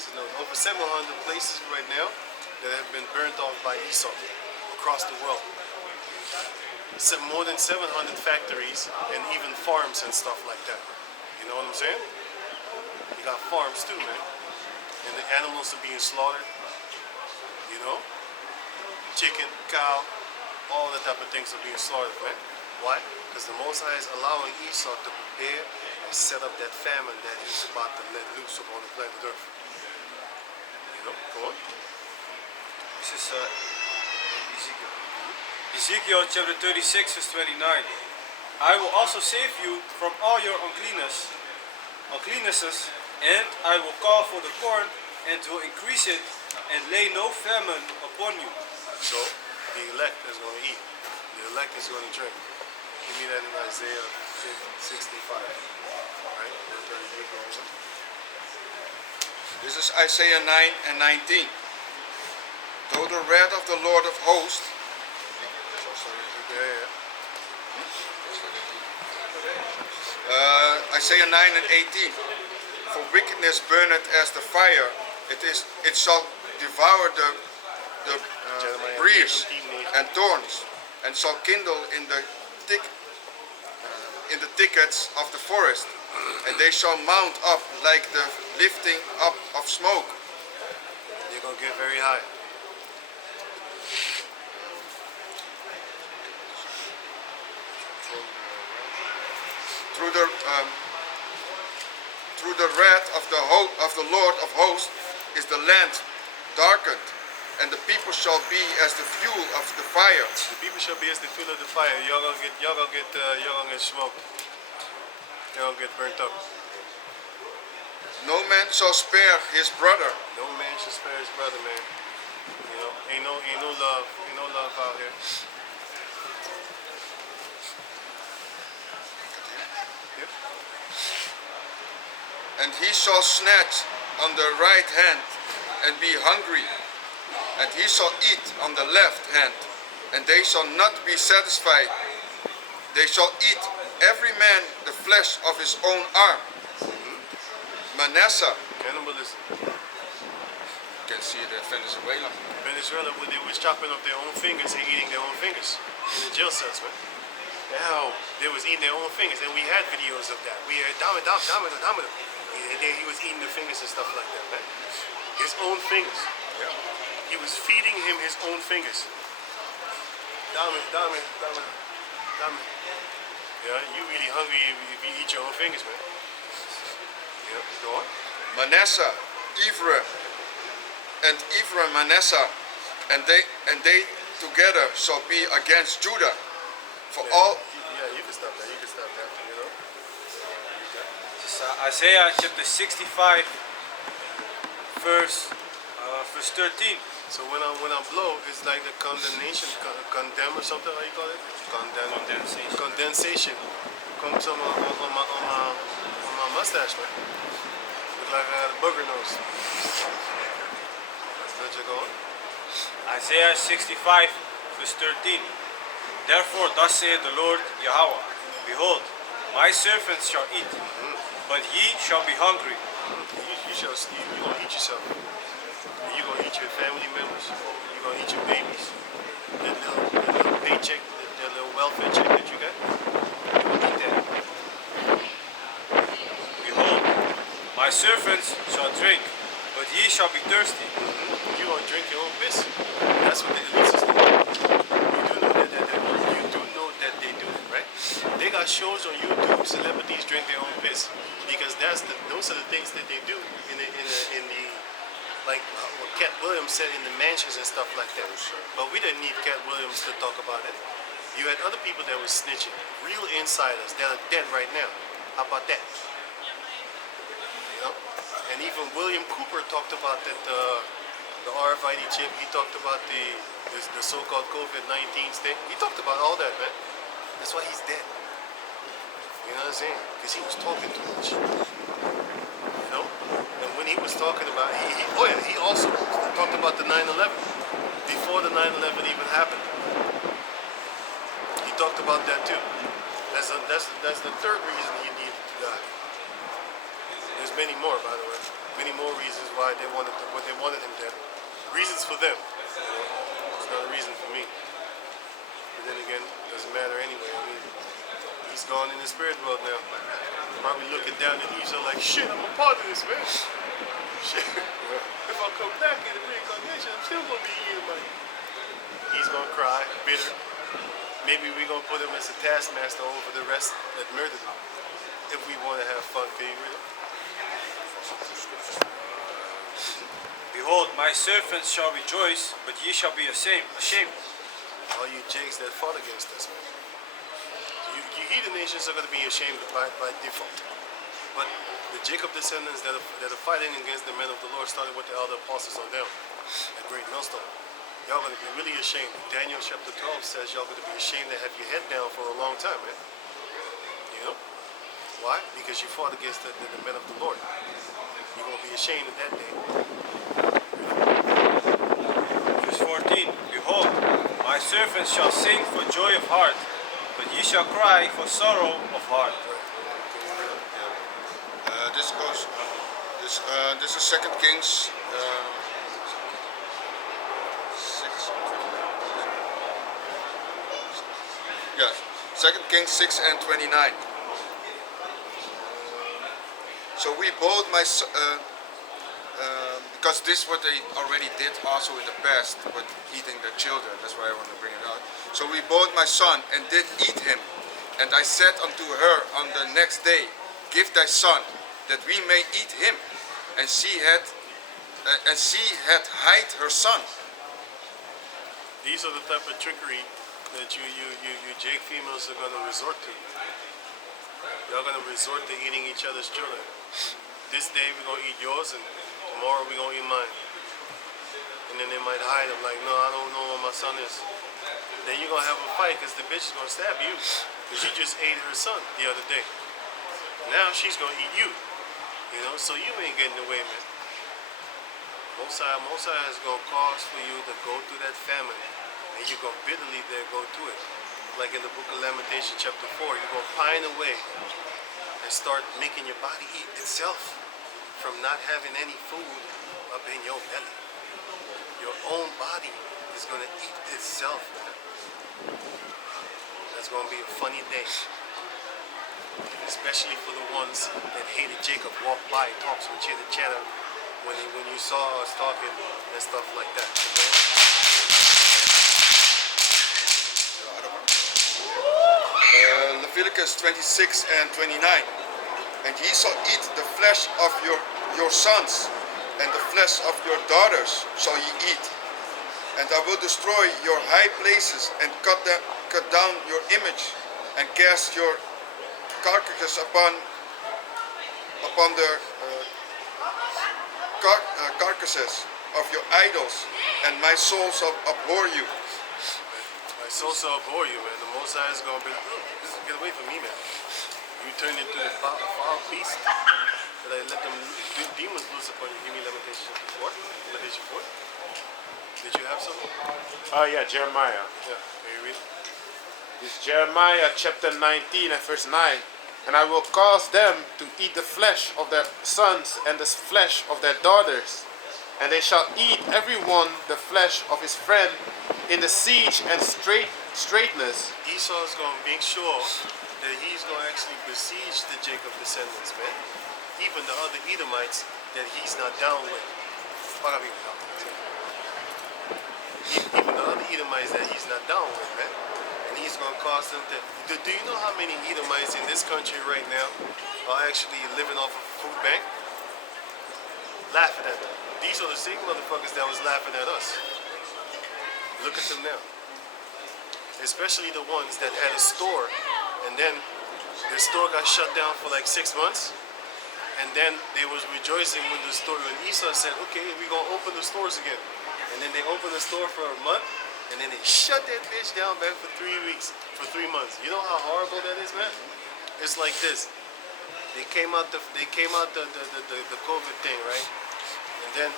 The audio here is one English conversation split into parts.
places, no, over 700 places right now that have been burnt off by Esau across the world. More than 700 factories and even farms and stuff like that. You know what I'm saying? You got farms too, man. And the animals are being slaughtered. You know? Chicken, cow, all the type of things are being slaughtered, man. Why? Because the Most High is allowing Esau to prepare and set up that famine that he's about to let loose upon the planet Earth. You know? Go on. This is Ezekiel. Ezekiel chapter 36 verse 29. I will also save you from all your uncleannesses, and I will call for the corn and will increase it and lay no famine upon you. So the elect is going to eat. The elect is going to drink. Give me that in Isaiah 65. Alright, This is Isaiah 9 and 19. Though the wrath of the Lord of hosts, Isaiah 9 and 18. For wickedness burneth as the fire, it shall devour the briers and thorns, and shall kindle in the thickets of the forest, and they shall mount up like the lifting up of smoke. They're going to get very high. Through the wrath of the Lord of hosts is the land darkened, and the people shall be as the fuel of the fire. The people shall be as the fuel of the fire. Y'all gonna get smoked. Y'all gonna get burnt up. No man shall spare his brother. No man shall spare his brother, man. You know, ain't no love out here. And he shall snatch on the right hand and be hungry, and he shall eat on the left hand, and they shall not be satisfied. They shall eat every man the flesh of his own arm. Manasseh. Cannibalism. You can see it in Venezuela. Venezuela, they was chopping up their own fingers and eating their own fingers in the jail cells, man. Hell, they was eating their own fingers, and we had videos of that. We had dame. And he was eating the fingers and stuff like that, man. His own fingers. Yeah. He was feeding him his own fingers. Dame. Yeah, you really hungry if you eat your own fingers, man. Yeah, go on. Manasseh, Ephraim, and Ephraim Manasseh, and they together shall be against Judah. For all. Yeah, you can stop that. You know. Isaiah chapter 65 verse 13. So when I blow, it's like the condemnation, condemn or something. How you call it? Condensation. Condensation comes on my mustache, man. Look like I had a booger nose. Let's go on. Isaiah 65 verse 13. Therefore thus saith the Lord Yahweh, behold, my servants shall eat, but ye shall be hungry. You're going to eat yourself. You're going to eat your family members. You're going to eat your babies. That little paycheck, that little welfare check that you got. You're going to eat that. Behold, my servants shall drink, but ye shall be thirsty. You're going to drink your own piss. That's what the elites do. You do know that they do that, right? They got shows on YouTube, celebrities drink their own piss, because those are the things that they do in the like what Cat Williams said in the mansions and stuff like that. But we didn't need Cat Williams to talk about it. You had other people that were snitching, real insiders that are dead right now. How about that? You know? And even William Cooper talked about that the RFID chip. He talked about the so-called COVID-19 thing. He talked about all that, man. That's why he's dead. You know what I'm saying? Because he was talking too much. You know? And when he was talking about, he also talked about the 9/11 before the 9/11 even happened. He talked about that too. That's the third reason he needed to die. There's many more, by the way. many more reasons why they wanted what they wanted him dead. Reasons for them. It's not a reason for me. But then again, it doesn't matter anyway. I mean, he's gone in the spirit world now. Probably looking down at Esau like, shit, I'm a part of this, man. Shit. If I come back in the reincarnation, I'm still gonna be here, man. He's gonna cry, bitter. Maybe we're gonna put him as a taskmaster over the rest that murdered him. If we want to have fun, baby. Behold, my servants shall rejoice, but ye shall be ashamed. All you jakes that fought against us, man. You heathen nations are going to be ashamed by default. But the Jacob descendants that are fighting against the men of the Lord, starting with the elder apostles on down, at Great Millstone, y'all going to be really ashamed. Daniel chapter 12 says y'all going to be ashamed to have your head down for a long time, man. You know? Why? Because you fought against the men of the Lord. You're going to be ashamed of that day. Verse 14. Behold, my servants shall sing for joy of heart, but ye shall cry for sorrow of heart. This is 2 Kings 6. Yeah, 2 Kings 6 and 29. So we both because this is what they already did also in the past with eating their children. That's why I want to bring it out. So we bought my son and did eat him. And I said unto her on the next day, give thy son, that we may eat him. And she had hid her son. These are the type of trickery that you Jake females are going to resort to. Y'all going to resort to eating each other's children. This day we're going to eat yours, and tomorrow we're going to eat mine. And then they might hide them like, no, I don't know where my son is. Then you're going to have a fight because the bitch is going to stab you. Because you just ate her son the other day. Now she's going to eat you. You know, so you ain't getting away, man. Most High is going to cause for you to go through that famine. And you're going to bitterly there go through it. Like in the book of Lamentation chapter 4, you're going to pine away and start making your body eat itself from not having any food up in your belly. Your own body is going to eat itself, man. That's going to be a funny day. Especially for the ones that hated Jacob, walked by, talked some chitter chatter when you saw us talking and stuff like that. Leviticus 26 and 29. And ye shall eat the flesh of your sons, and the flesh of your daughters shall ye eat. And I will destroy your high places, and cut down your image, and cast your carcasses upon the carcasses of your idols, and my soul shall abhor you. My soul shall abhor you, man. The Most High is going to be like, get away from me, man. You turned into the foul beast that I let them demons loose upon you. Give me Lamentation 4. Lamentation 4. Did you have something? Yeah, Jeremiah. Yeah. Can you read it? This is Jeremiah chapter 19 and verse 9. And I will cause them to eat the flesh of their sons and the flesh of their daughters. And they shall eat every one the flesh of his friend in the siege and straightness. Esau is going to make sure that he's going to actually besiege the Jacob descendants, man. Even the other Edomites that he's not down with. Even the other Edomites that he's not down with, man. And he's going to cause them to... Do you know how many Edomites in this country right now are actually living off of a food bank? Laughing at them. These are the same motherfuckers that was laughing at us. Look at them now. Especially the ones that had a store, and then their store got shut down for like 6 months, and then they was rejoicing when the store, when Esau said, okay, we're going to open the stores again. And then they opened the store for a month, and then they shut that bitch down back for 3 weeks, for 3 months. You know how horrible that is, man? It's like this. They came out the COVID thing, right? And then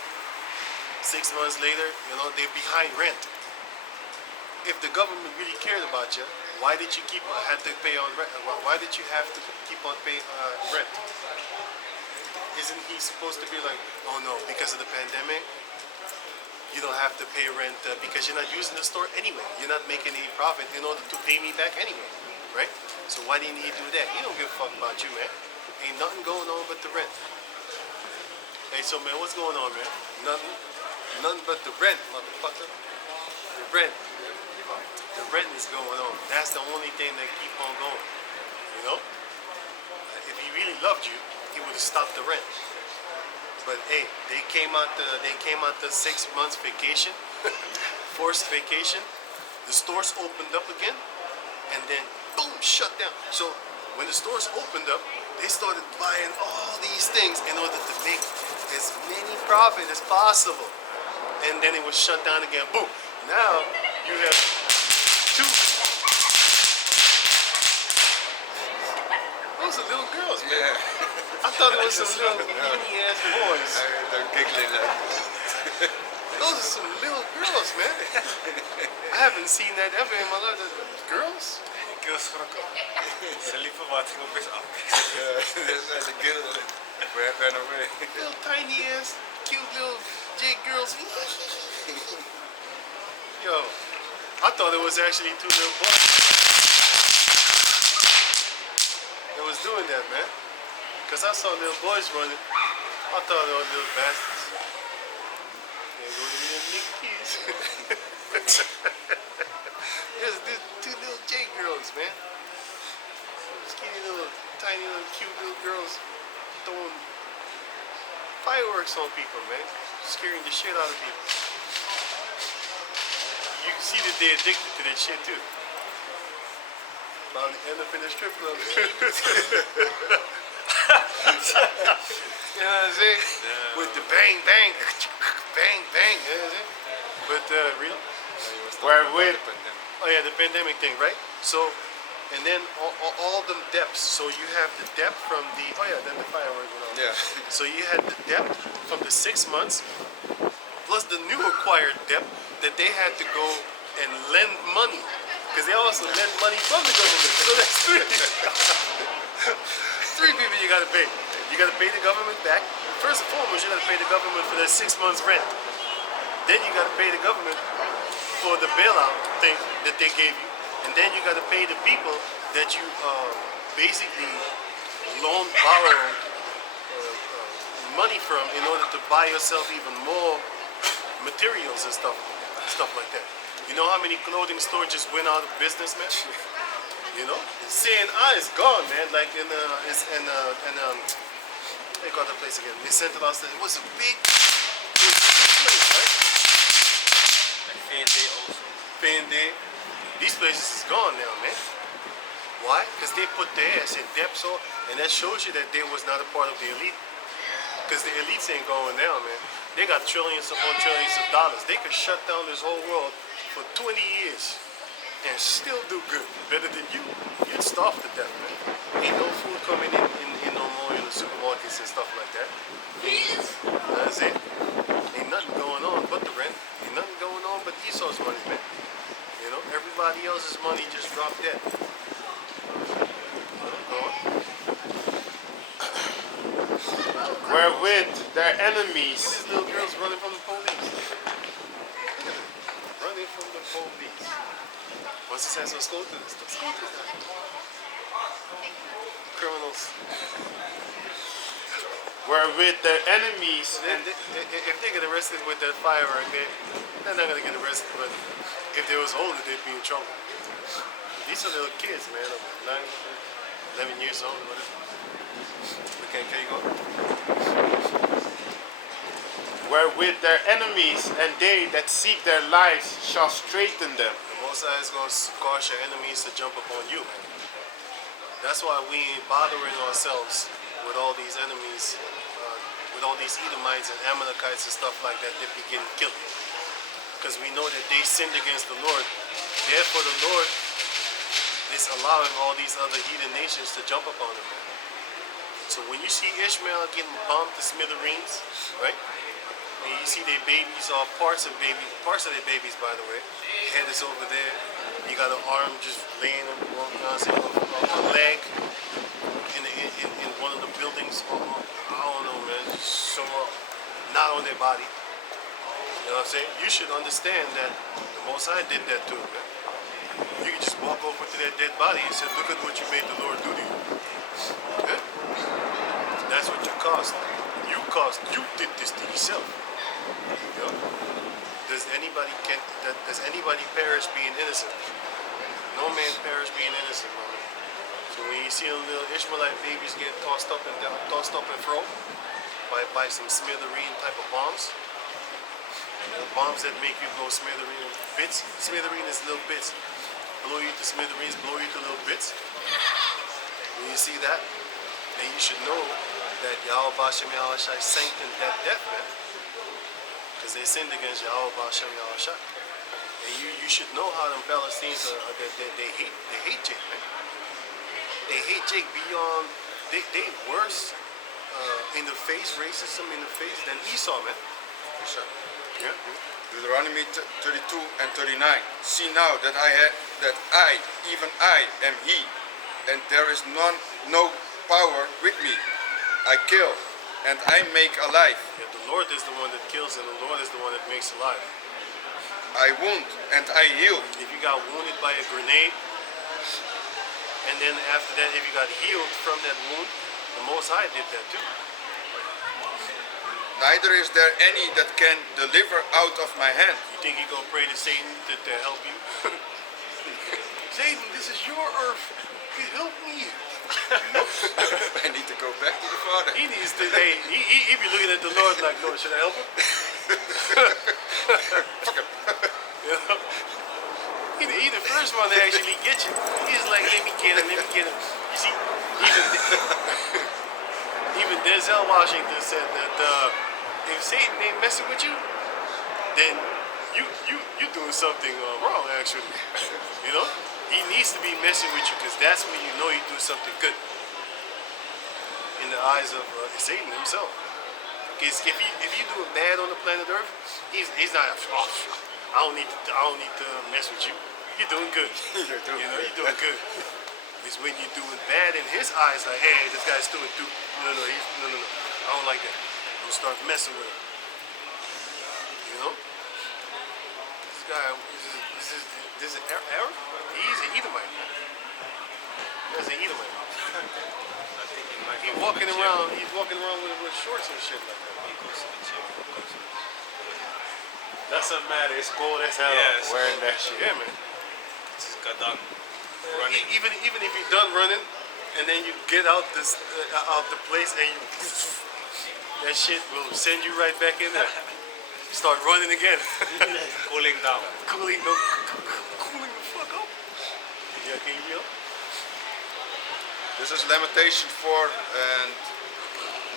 6 months later, you know, they're behind rent. If the government really cared about you, why did you had to pay on rent? Why did you have to keep on paying rent? isn't he supposed to be like, oh no, because of the pandemic, you don't have to pay rent because you're not using the store anyway. You're not making any profit in order to pay me back anyway, right? So why didn't he do that? He don't give a fuck about you, man. Ain't nothing going on but the rent. Hey, so man, what's going on, man? Nothing. Nothing but the rent, motherfucker. The rent. The rent is going on. That's the only thing that keep on going. You know? If he really loved you, he would have stopped the rent. But hey, they came out the 6 months vacation, forced vacation. The stores opened up again, and then boom, shut down. So when the stores opened up, they started buying all these things in order to make as many profit as possible. And then it was shut down again. Boom. Now you have two. Those are little girls, man. Yeah. I thought it was some little teeny ass boys. They're giggling like. Those are some little girls, man. I haven't seen that ever in my life. Girls? Ik wil schrokken. Ze liepen wat, ging op eens af. They're giggling. Ran away. Little tiny ass, cute little J girls. Yo, I thought it was actually two little boys. It was doing that, man. Because I saw little boys running. I thought they were little bastards. They go to little big kids. There's two little J girls, man. Skinny little, tiny little, cute little girls throwing fireworks on people, man. Scaring the shit out of people. You can see that they're addicted to that shit too. About to end up in a strip club. You know what I'm saying? Yeah. With the bang, bang, bang, bang. You know what I'm saying? But real. Wherewith Oh yeah, the pandemic thing, right? So, and then all them depths. So you have the depth from the then the fireworks and all. Yeah. So you had the depth from the 6 months, plus the new acquired depth that they had to go and lend money, because they also lend money from the government. So that's three. Three people you gotta pay. You gotta pay the government back. First and foremost, you gotta pay the government for that 6 months rent. Then you gotta pay the government for the bailout thing that they gave you, and then you got to pay the people that you basically borrowed money from in order to buy yourself even more materials and stuff like that. You know how many clothing stores just went out of business, man? You know, C&I is gone, man. Like they got the place again. They sent it out. It was a big place, right? Famine. These places is gone now, man. Why? Because they put their ass in depth, so, and that shows you that they was not a part of the elite. Because the elites ain't going down, man. They got trillions upon trillions of dollars. They could shut down this whole world for 20 years and still do good. Better than you. You'd starve to death, man. Ain't no food coming in no more in the supermarkets and stuff like that. That's it. Ain't nothing going on but the rent. Ain't nothing going on but Esau's money, man. You know, everybody else's money just dropped dead. Go on. wherewith their enemies These little girls running from the police. Running from the police. What's this has no scooters? Criminals. wherewith their enemies and If they get arrested with that firework, they're not gonna get arrested. But if they was older, they'd be in trouble. These are little kids, man, 9, 11 years old, or whatever. Okay, can you go? wherewith their enemies and they that seek their lives shall straighten them. The Most High is gonna cause your enemies to jump upon you, man. That's why we ain't bothering ourselves with all these enemies, with all these Edomites and Amalekites and stuff like that be getting killed. Because we know that they sinned against the Lord. Therefore the Lord is allowing all these other heathen nations to jump upon them, man. So when you see Ishmael getting bombed to smithereens, right? And you see their babies, or parts of their babies, by the way. Head is over there. You got an arm just laying on a leg in one of the buildings don't know, man, so not on their body. You know what I'm saying? You should understand that the Most High did that too, man. You can just walk over to that dead body and say, look at what you made the Lord do to you. Yeah? That's what you caused. You did this to yourself. You know? Does anybody perish being innocent? No man perish being innocent, man. So when you see a little Ishmaelite babies get tossed up and fro by some smithereen type of bombs, bombs that make you go smithereen bits. Smithereen is little bits. Blow you to smithereens, blow you to little bits. When you see that, then you should know that Yahweh Bashem Yahweh Shai sanctioned that death, man. Because they sinned against Yahweh Bashem Yahweh Shai. And you should know how them Palestinians they hate Jake, man. They hate Jake beyond they worse in the face, racism in the face than Esau, man. Yes, sir. Yeah. Deuteronomy 32 and 39. See now that even I am he, and there is no power with me. I kill, and I make alive. Yeah, the Lord is the one that kills, and the Lord is the one that makes alive. I wound, and I heal. If you got wounded by a grenade, and then after that, if you got healed from that wound, the Most High did that too. Neither is there any that can deliver out of my hand. You think you're going to pray to Satan to help you? Satan, this is your earth. You help me. I need to go back to the Father. He needs to, he be looking at the Lord like, Lord, should I help him? Fuck him. You know? He the first one to actually get you. He's like, let me get him. You see, even Denzel Washington said that if Satan ain't messing with you, then you're doing something wrong, actually. You know? He needs to be messing with you because that's when you know you do something good in the eyes of Satan himself. Because if you do bad on the planet Earth, he's not. Oh, I don't need to mess with you. You're doing good. You're doing good. It's when you're doing bad in his eyes, like, hey, this guy's doing too. No. I don't like that. Don't start messing with him. You know? This guy, this is Arab? He's an Edomite. He's an Edomite. He's walking around with shorts and shit like that. Doesn't matter. It's cold as hell wearing that shit. Yeah, man. Just got done running. Even if you're done running, and then you get out out the place, and that shit will send you right back in there. You start running again. Cooling down. Cooling the fuck up. Yeah, can you hear? This is Lamentation 4 and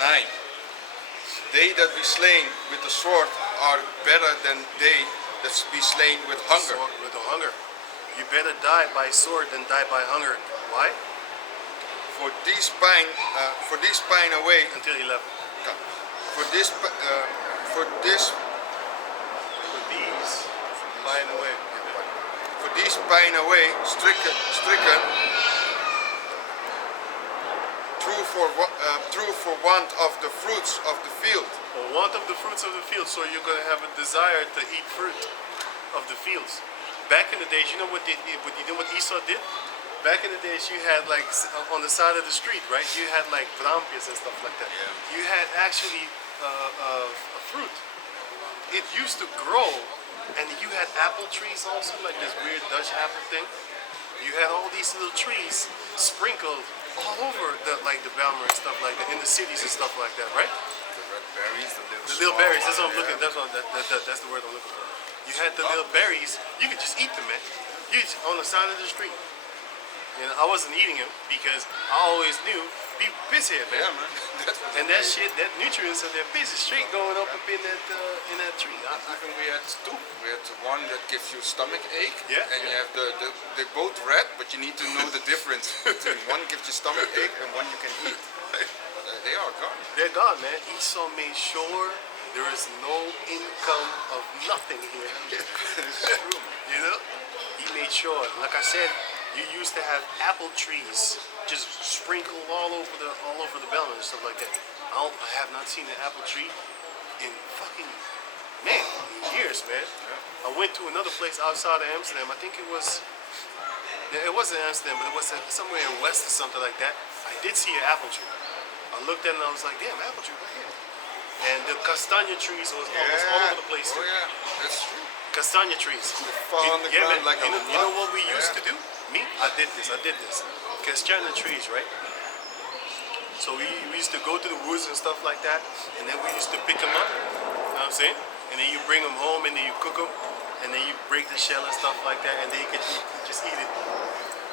9. They that be slain with the sword are better than they that be slain with hunger. With the hunger. You better die by sword than die by hunger. Why? For these pine away. Until 11. For these Lying away. For these pine away, stricken, true for want of the fruits of the field. For want of the fruits of the field, so you're going to have a desire to eat fruit of the fields. Back in the days, you know what Esau did? Back in the days, you had like on the side of the street, right? You had like brampias and stuff like that. Yeah. You had actually a fruit. It used to grow, and you had apple trees also, like this weird Dutch apple thing. You had all these little trees sprinkled all over the Belmer and stuff like that, in the cities and stuff like that, right? The red berries, The little berries. That's what I'm looking. That's the word I'm looking for. You had the little berries. You could just eat them, man. You just on the side of the street. And I wasn't eating them because I always knew people piss here, man. Yeah, man. And that shit, that nutrients of their piss is straight going up in that tree. Even we had two. We had one that gives you stomach ache, Yeah, and yeah. you have they're both red, but you need to know the difference between one gives you stomach ache and one you can eat. They are gone. They're gone, man. Esau made sure there is no income of nothing here. It's true. You know? He made sure. Like I said, you used to have apple trees just sprinkled all over the Belmont and stuff like that. I have not seen an apple tree in fucking, man, years, man. I went to another place outside of Amsterdam. I think it was, yeah, it wasn't Amsterdam, but it was somewhere in West or something like that. I did see an apple tree. I looked at it and I was like, damn, apple tree right here. And the castagna trees was almost all over the place Oh too. yeah, that's true. Castagna trees. Fall on the Yeah, ground man, like a you know log. what we used to do? Me? I did this. Castagna trees, right? So we used to go to the woods and stuff like that, and then we used to pick them up, you know what I'm saying? And then you bring them home and then you cook them, and then you break the shell and stuff like that, and then you can just eat it.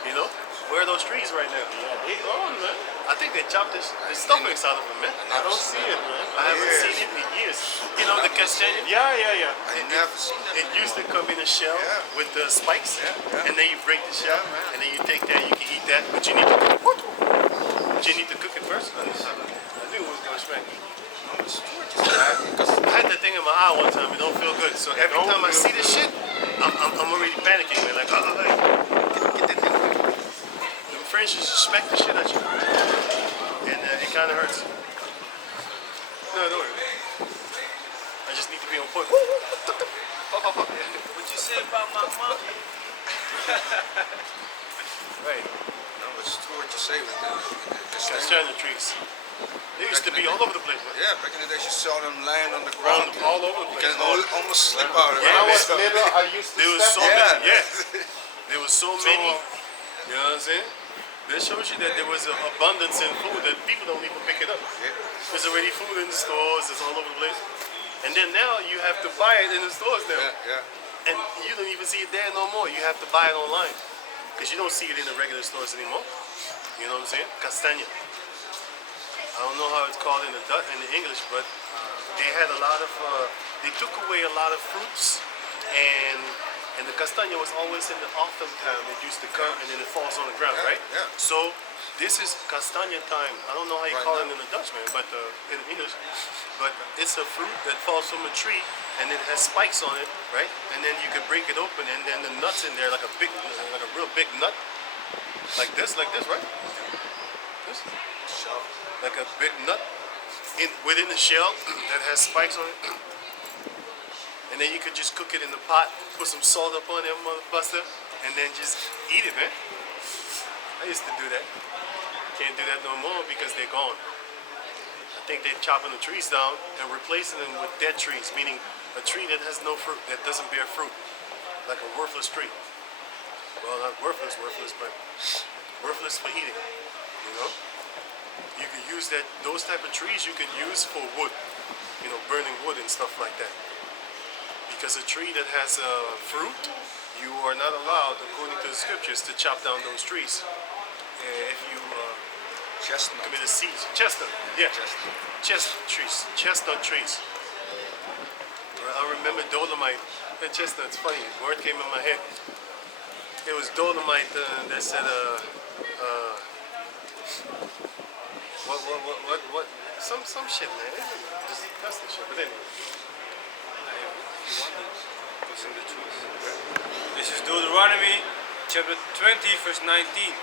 You know? Where are those trees right now? Yeah, they gone, man. I think they chopped the stomachs out of them, man. I don't see it, man. I haven't Years. seen it in years. You know the castagna? Yeah. I never seen that. It used to come in a shell Yeah. with the spikes, Yeah. and then you break the shell, Yeah, man. and then you take that, you can eat that, but you need to cook it. But you need to cook it first. I knew it was gonna smack. I had that thing in my eye one time. It don't feel good. So every Don't time I feel see this shit, I'm already panicking. Man. Like, get that thing. The French just smack the shit at you, and it kind of hurts. No, don't worry. I just need to be on point. What you say about my mom? Right. No, it's true what you say with the Castagna trees. They used to be all over the place, man. Yeah, back in the days you saw them lying on the ground. All over the You place. can almost slip out of it. Yeah, When I was man. little, I used to There was so step on many. it. Yeah. There was so many. You know what I'm saying? That shows you that there was an abundance in food that people don't even pick it up. There's already food in the stores. It's all over the place. And then now you have to buy it in the stores now. Yeah. And you don't even see it there no more. You have to buy it online. Because you don't see it in the regular stores anymore. You know what I'm saying? Castagna. I don't know how it's called in the Dutch, in the English, but they had a lot of, they took away a lot of fruits, and the castagna was always in the autumn time. It used to come and then it falls on the ground, Yeah, right? yeah. So this is castagna time. I don't know how you Right call now. it in the Dutch, man, but in English. But it's a fruit that falls from a tree and it has spikes on it, right? And then you can break it open and then the nuts in there, like a real big nut, like this, right? This, like a big nut within the shell that has spikes on it. And then you could just cook it in the pot, put some salt up on it, motherfucker, and then just eat it, man. I used to do that. Can't do that no more because they're gone. I think they're chopping the trees down and replacing them with dead trees, meaning a tree that has no fruit, that doesn't bear fruit, like a worthless tree. Well, not worthless, but worthless for eating, you know? You can use those type of trees you can use for wood, you know, burning wood and stuff like that. Because a tree that has fruit, you are not allowed, according to the scriptures, to chop down those trees. If you Chestnut. commit a siege. Chestnut, yeah. Chestnut trees. I remember dolomite. Chestnut's funny. The word came in my head. It was dolomite that said, what? Some shit, man. Just disgusting shit. But anyway. This is Deuteronomy chapter 20 verse 19.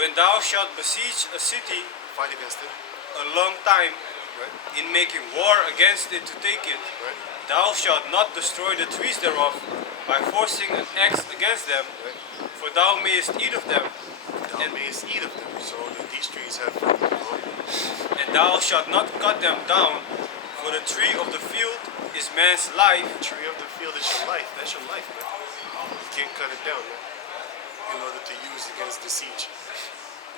When thou shalt besiege a city Fight against it. a long time Right? in making war against it to take it, Right? thou shalt not destroy the trees thereof by forcing an axe against them, Right? for thou mayest eat of them, Thou mayest eat of them. So these trees have fruit. You know? and thou shalt not cut them down, for the tree of the field is man's life. The tree of the field is your life. That's your life, man. You can't cut it down, man. In order to use against the siege.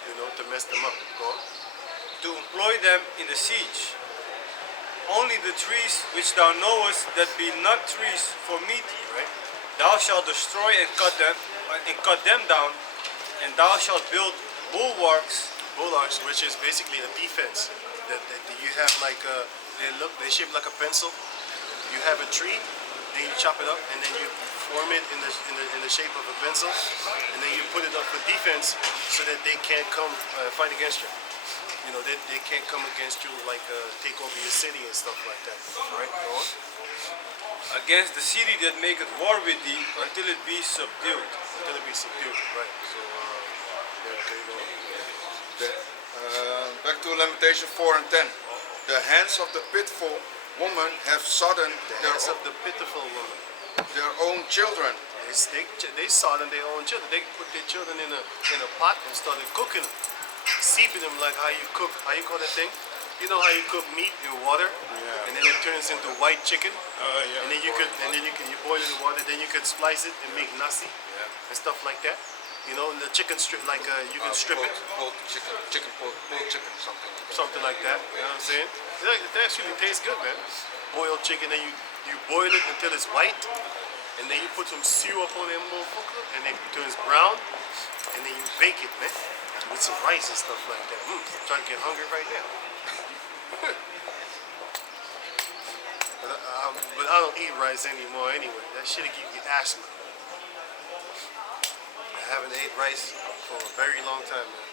You know, to mess them up. Go on. To employ them in the siege. Only the trees which thou knowest that be not trees for meat, Right? thou shalt destroy and cut them down, and thou shalt build bulwarks. Bullocks, which is basically a defense. That you have like they're shaped like a pencil. You have a tree, then you chop it up, and then you form it in the shape of a pencil, and then you put it up for defense so that they can't come fight against you. You know, they can't come against you like take over your city and stuff like that. Right? Go on. Against the city that maketh war with thee, until it be subdued. Until it be subdued. Right. So yeah, okay, go on. Back to Lamentation 4 and 10. the hands of the pitiful woman have sodden The hands of the pitiful woman. their own children. They sodden their own children. They put their children in a pot and started cooking them, seeping them like how you cook. How you call that thing? You know how you cook meat in water, Yeah. and then it turns into white chicken, Yeah. and then you boil it in water. Then you could slice it and make nasi and stuff like that. You know, and the chicken strip you can strip it, Pulled chicken, pulled chicken, something like that. something like that. You know what I'm saying? It actually tastes good, man. Boiled chicken, and you boil it until it's white, and then you put some sear up on that motherfucker, and then it turns brown, and then you bake it, man, with some rice and stuff like that. I'm trying to get hungry right now. But I don't eat rice anymore anyway. That shit'll give you asthma. I haven't ate rice for a very long time, man.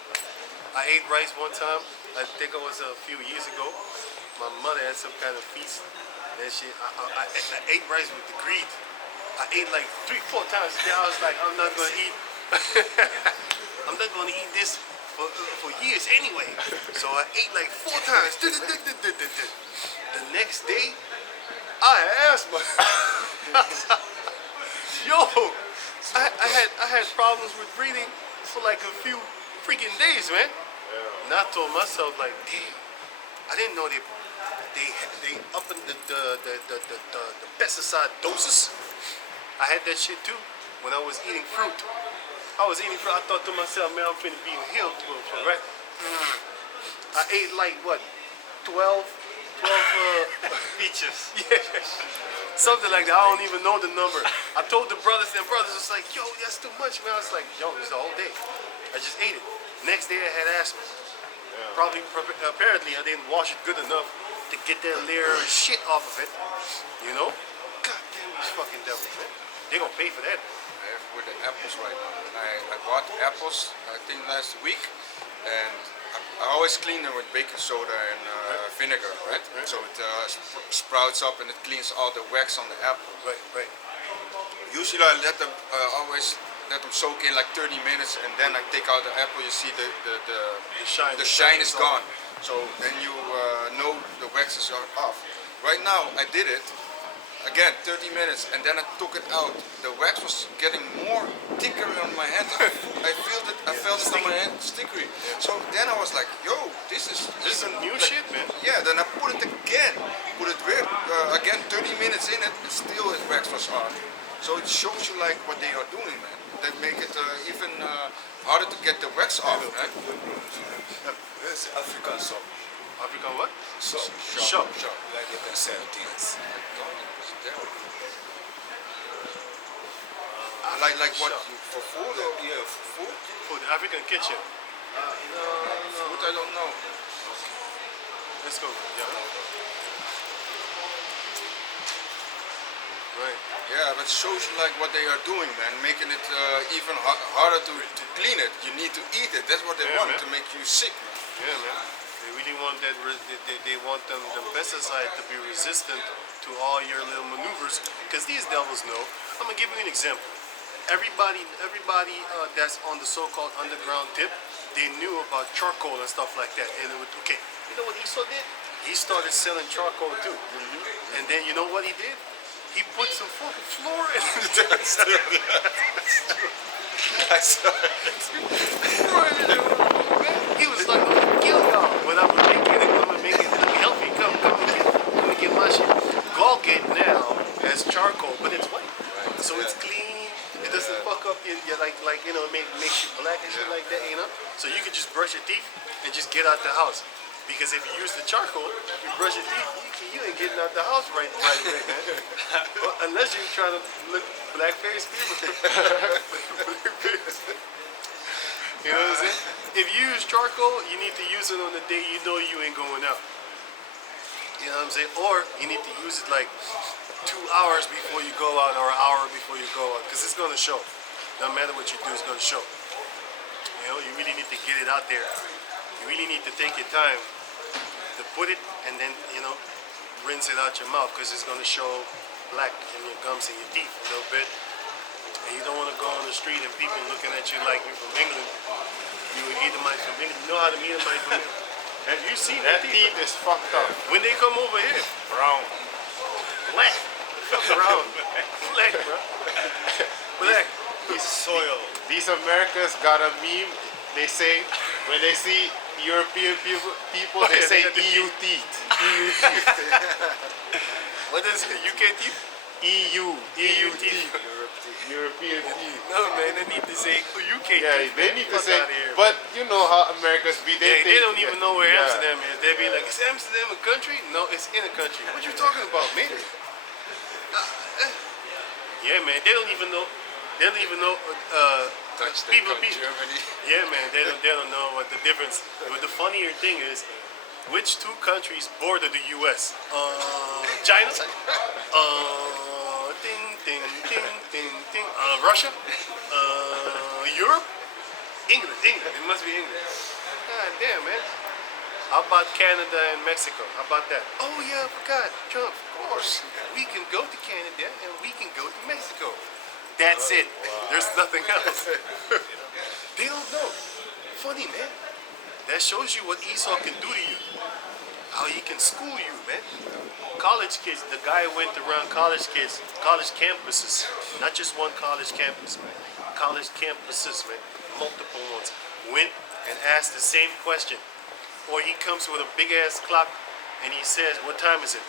I ate rice one time. I think it was a few years ago. My mother had some kind of feast, and I ate rice with the greed. I ate like 3-4 times a day. I was like, I'm not gonna eat. I'm not gonna eat this for years anyway. So I ate like 4 times. The next day, I had asthma. Yo, I had problems with breathing for like a few freaking days, man. And I told myself like, damn, I didn't know they up in the pesticide doses. I had that shit too when I was eating fruit. I thought to myself, man, I'm finna be healed, right? I ate like what, 12 Peaches. yeah, something like that. I don't even know the number. I told the brothers, and brothers was like, yo, that's too much, man. I was like, yo, it's the whole day. I just ate it. Next day I had asthma. Apparently I didn't wash it good enough to get that layer of shit off of it. You know? God damn these fucking devils, man. They gonna pay for that. I have with the apples right now. And I bought apples, I think last week, and I always clean them with baking soda and vinegar, right? So it sprouts up and it cleans all the wax on the apple. Right. Usually I always let them soak in like 30 minutes, and then I take out the apple. You see the shine is gone. So then you know the waxes are off. Right now I did it again 30 minutes, and then I took it out. The wax was getting more thicker on my hand. I felt it on my hand, stickery. So then I was like, yo, this is some new like, shit, man. Yeah, then I put it again. Again 30 minutes in it, and still the wax was on. So it shows you like what they are doing, man. They make it even harder to get the wax off, right? It's African shop. African what? Shop. Like they can sell things. Like what? For food or? Yeah, for food. For the African kitchen. Food, I don't know. Let's go. Yeah. Right. Yeah, but it shows you like what they are doing, man. Making it even harder to clean it. You need to eat it. That's what they want, man. to make you sick, man. Yeah, man. They really want that. They want the pesticide to be resistant to all your little maneuvers. Because these devils know. I'm gonna give you an example. Everybody that's on the so-called underground tip, they knew about charcoal and stuff like that. And it would, okay, you know what Esau did? He started selling charcoal too. And then you know what he did? He put some fucking floor in it. I saw it. He was like, I'm gonna kill y'all, but I'm gonna make it look healthy. Come and get my shit. Galgate now has charcoal, but it's white, so it's clean. It doesn't fuck up your like you know, makes you black and shit like that, you know. So you can just brush your teeth and just get out the house. Because if you use the charcoal, you brush your teeth, you ain't getting out the house right away, man. Well, unless you're trying to look black-faced people. You know what I'm saying? If you use charcoal, you need to use it on the day you know you ain't going out. You know what I'm saying? Or you need to use it like 2 hours before you go out or an hour before you go out. Because it's going to show. No matter what you do, it's going to show. You know, you really need to get it out there. You really need to take your time to put it and then, you know, rinse it out your mouth because it's going to show black in your gums and your teeth a little bit. And you don't want to go on the street and people looking at you like you're from England. You would Edomite from England. You know how to Edomite from England? Have you seen That the teeth is fucked up. when they come over here? Brown. Black. Fuck around. Black, bro. Black. Soil. These Americans got a meme. They say when they see European people, they yeah, say they got the EU teeth. EU teeth. What is it? UK teeth? EU teeth. teeth. European teeth. No, man, they need to say UK Yeah, teeth. they man. need to Fuck say. outta here, But you know how Americans be. they think, don't even know where yeah. Amsterdam is. They be like, is Amsterdam a country? No, it's in a country. What you talking about, man? Yeah, man, they don't even know. They don't even know. Dutch, they People, come Germany. yeah, man, they don't know what the difference. But the funnier thing is, which two countries border the U.S.? China. Ding, ding, ding, ding, ding. Russia. Europe. England. It must be England. God damn, man. How about Canada and Mexico? How about that? Oh yeah, I forgot. Trump, of course. We can go to Canada and we can go to Mexico. That's it. There's nothing else. They don't know. Funny, man. That shows you what Esau can do to you. How he can school you, man. College kids. The guy went around college kids, college campuses. Not just one college campus, man. College campuses, man. Multiple ones. Went and asked the same question. Or he comes with a big ass clock and he says, what time is it?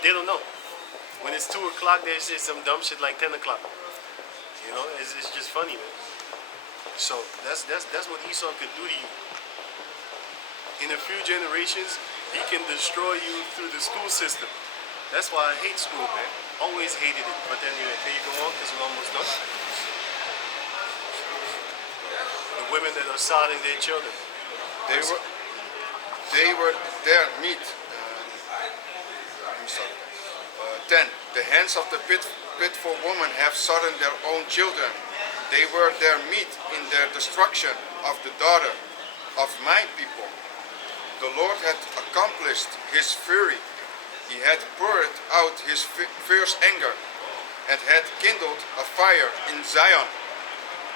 They don't know. When it's 2 o'clock, they say some dumb shit like 10 o'clock. You know, it's just funny, man. So that's what Esau could do to you. In a few generations, he can destroy you through the school system. That's why I hate school, man. Always hated it. But then can you go on? Because we're almost done. The women that are sodding their children. They were their meat. I'm sorry. 10. The hands of the pitiful woman have sodden their own children. They were their meat in their destruction of the daughter of my people. The Lord had accomplished his fury. He had poured out his fierce anger and had kindled a fire in Zion,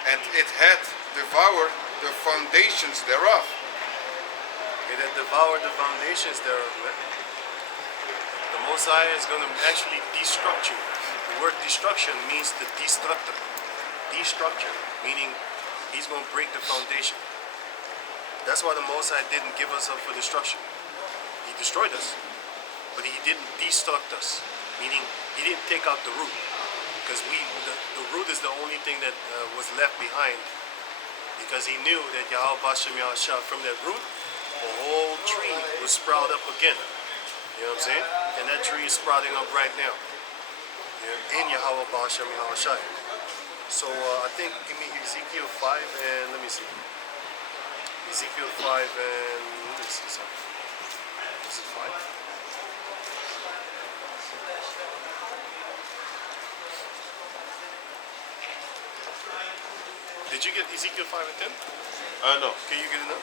and it had devoured the foundations thereof. It had devoured the foundations thereof, man. The Most High is going to actually destruct you. The word destruction means the destructor. Destruction, meaning he's going to break the foundation. That's why the Most High didn't give us up for destruction. He destroyed us, but he didn't destruct us, meaning he didn't take out the root. Because the root is the only thing that was left behind. Because he knew that Yahweh Bashem Yahshua, from that root, a whole tree will sprout up again. You know what I'm saying? And that tree is sprouting up right now. In Yahweh Bashem Yahshua. So I think, give me Ezekiel 5 and let me see. Ezekiel 5 and let me see something. Is it 5? Did you get Ezekiel 5 and 10? No. Can you get it now?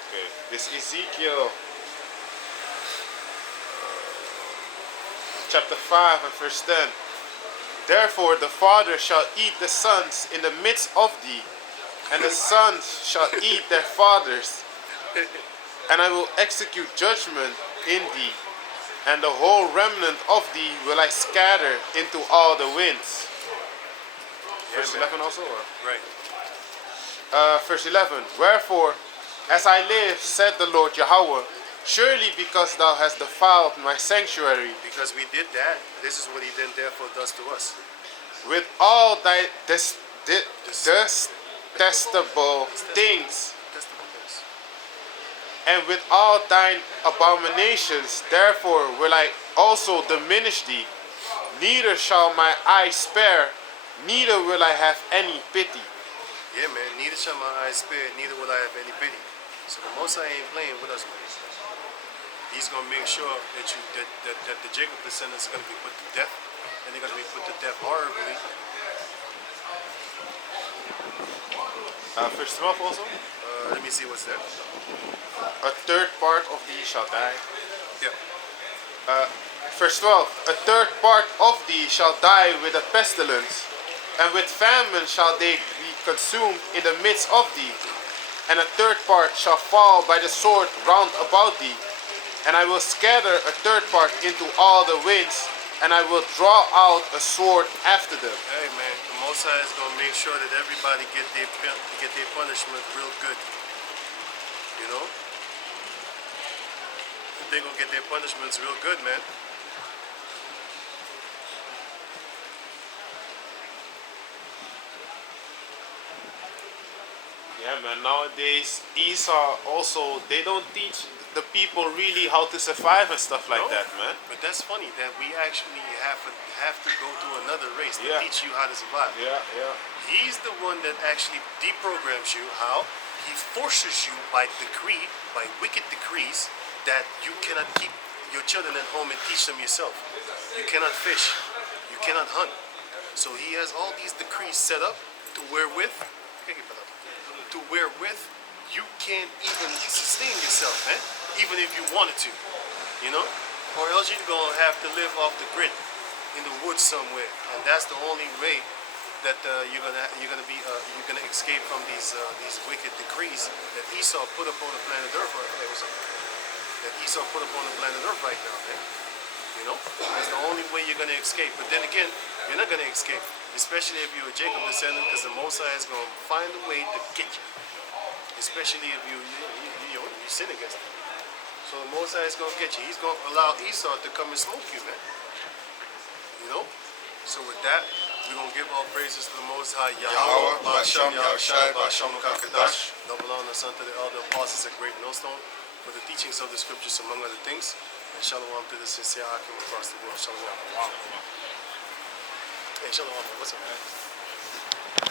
Okay. This Ezekiel chapter 5 and verse 10. Therefore the father shall eat the sons in the midst of thee, and the sons shall eat their fathers, and I will execute judgment in thee, and the whole remnant of thee will I scatter into all the winds. Verse 11 also? Or? Right. Verse 11. Wherefore, as I live, said the Lord Yahweh, surely because thou hast defiled my sanctuary Because we did that, this is what he then therefore does to us. with all thy detestable things, and with all thine abominations, therefore will I also diminish thee. Neither shall my eye spare, neither will I have any pity. Yeah, man. Neither shall my eyes spare, neither will I have any pity. So the Most High ain't playing with us, man. He's gonna make sure that that the Jacob descendants are gonna be put to death, and they're gonna be put to death horribly. Verse 12 also. Let me see what's that. A third part of thee shall die. Yeah. Verse 12. A third part of thee shall die with a pestilence, and with famine shall they be consumed in the midst of thee, and a third part shall fall by the sword round about thee. And I will scatter a third part into all the winds, and I will draw out a sword after them. Hey man, the Most High is gonna make sure that everybody get their punishment real good. You know, they're gonna get their punishments real good, man. Yeah, man. Nowadays, Esau also, they don't teach the people really how to survive and stuff like No, that, man. But that's funny that we actually have to go to another race to Yeah. teach you how to survive. Yeah, yeah. He's the one that actually deprograms you. How? He forces you by decree, by wicked decrees, that you cannot keep your children at home and teach them yourself. You cannot fish. You cannot hunt. So he has all these decrees set up to wherewith you can't even sustain yourself, man. Even if you wanted to, you know? Or else you're gonna have to live off the grid in the woods somewhere. And that's the only way that you're gonna escape from these wicked decrees that Esau put upon the planet Earth right now, man. You know, that's the only way you're gonna escape. But then again, you're not gonna escape, especially if you're a Jacob descendant, because the Most High is gonna find a way to get you. Especially if you sin against him. So the Most High is gonna get you. He's gonna allow Esau to come and smoke you, man. You know? So with that, we're gonna give all praises to the Most High Yahweh, Basham, Yahushai, Basham, Kakadash. double honor unto the elder apostles at Great Millstone for the teachings of the scriptures, among other things. And shalom to the sincere Hakim across the world. Shalom. Hey, shalom. What's up, man?